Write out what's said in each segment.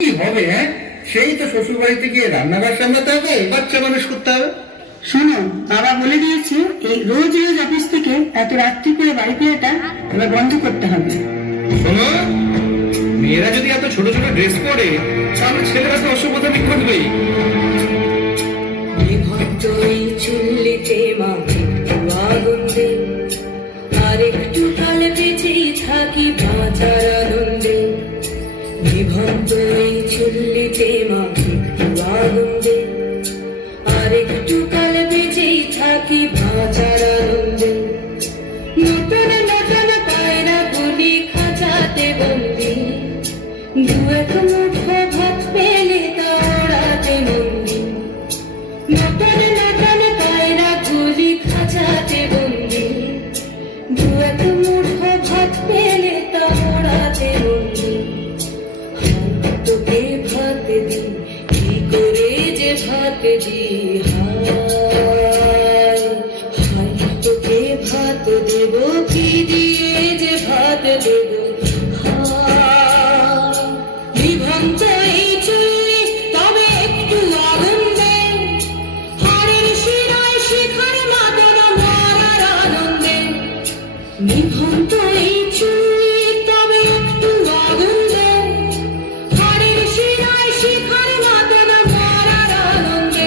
কি হবে? হ্যাঁ, সেই তো শ্বশুর বাড়িতে গিয়ে রান্নাঘর সামলাতে হবে, বাচ্চা মানুষ করতে হবে। শোনো, বাবা বলে দিয়েছে এই রোজ রোজ অফিস থেকে এত রাত্রি করে বাড়ি ফেরাটা এবার বন্ধ করতে হবে। শোনো, মেয়েরা যদি এত ছোট ছোট ড্রেস পরে তাহলে ছেলেরা তো অসভ্যতামি করবেই। চুল্লিতে মাকে আগুন দে, আর একটু কাল বেঁচেই থাকি বাঁচার আনন্দে। বিভক্ত এই চুল্লিতে মাকে আগুন দে, আর একটু কাল বেঁচেই থাকি বাঁচার আনন্দে। নতুন নতুন পায়রা গুলি খাঁচাতে বন্দি, দু এক মুঠো ভাত পেলে তা ওড়াতে মন্দি। নতুন নতুন পায়রা গুলি খাঁচাতে বন্দি, দু এক মুঠো ভাত পেলে তা ওড়াতে মন্দি। তোকে ভাত দি, কি করে যে ভাত দি, হায় হায় তোকে ভাত দেব, কি দিয়ে যে ভাত দেব, হায়। বিভক্ত এই চুল্লি তবে একটু আগুন দে, হাড়ের শিরায় শিখার মাদনা মারার আনন্দে। বিভক্ত এই চুল্লি তবে একটু আগুন দে, হাড়ের শিরায় শিখার মাদনা মারার আনন্দে।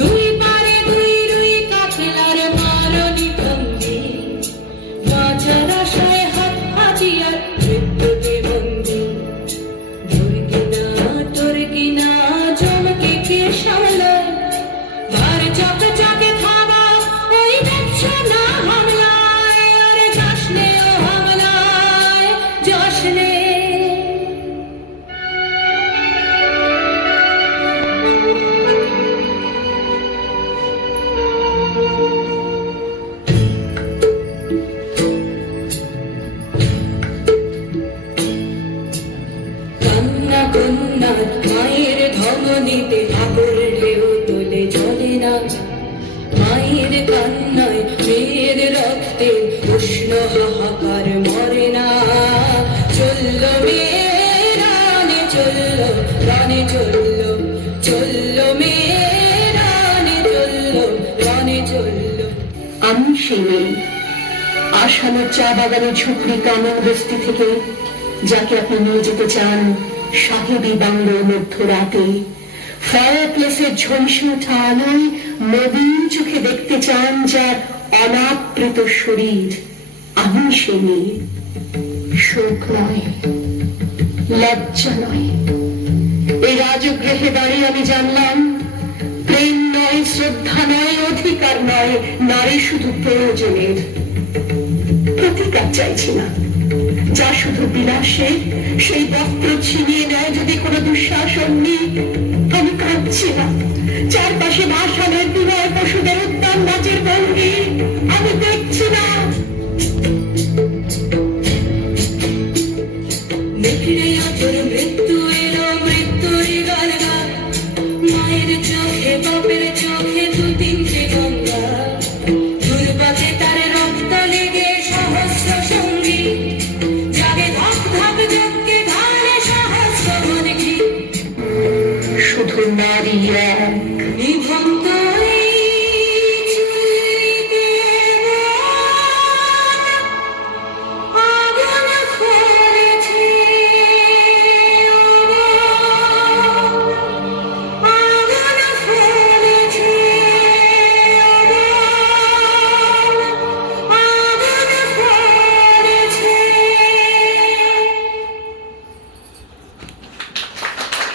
দুই পারে দুই রুই কাতলার মারণি ভঙ্গি, বাঁচার আশায় হাত হাজিয়ার মৃত্যুতে বন্দি। তোর কিনা জমকে কে সামলায়, বার চাপে চাপে খাওয়া ওই ব্যবসা না হামলায়, আরে যাসনে ও হামলায় যাসনে। কান্না কন্যার মায়ের ধমনীতে আগুন ঢেউ তোলে জলে না, মায়ের কান্নায় মেয়ের রক্তে উষ্ণ হাহাকার মরে না। চলল মেয়ে রানে চলল, রানে চলল, চলল মেয়ে রানে চলল, রানে চলল। আমি সেই মেয়ে, আসামের চা বাগানের ঝুপড়ি কামন বস্তি থেকে, যাকে আপনি নিয়ে যেতে চান সাহেবী বাংলোর মধ্যরাতে। ফায়ার প্লেসের ঝলসে ওঠা আলোয় নবীন চোখে দেখতে চান যার অনাবৃত শরীর। আমি সে মেয়ে, শোক নয়, লজ্জা নয়। এই রাজগৃহে দাঁড়িয়ে আমি জানলাম প্রেম নয়, শ্রদ্ধা নয়, অধিকার নয়, নারী শুধু প্রয়োজনের। প্রতিকার চাইছি না, যা শুধু বিলাসে, সেই বস্ত্র ছিনিয়ে নেয় যদি কোনো দুঃশাসন নেই। আমি কাঁদছি না, চারপাশে ভাষণের বিনয় পশুদের উদ্যান নাচের ভঙ্গি আমি দেখছি না। দেখলে আজর মৃত্যু এলো, মৃত্যুর গান গান, মায়ের চোখে বাপের চোখে দু তিনটে গঙ্গা। দুর্বাকে তার রক্ত লেগে সহস্র সঙ্গী, জাগে ধাপ ধাপ যজ্ঞে ঢালে সহস্র মনকি। শুধু নারী এক,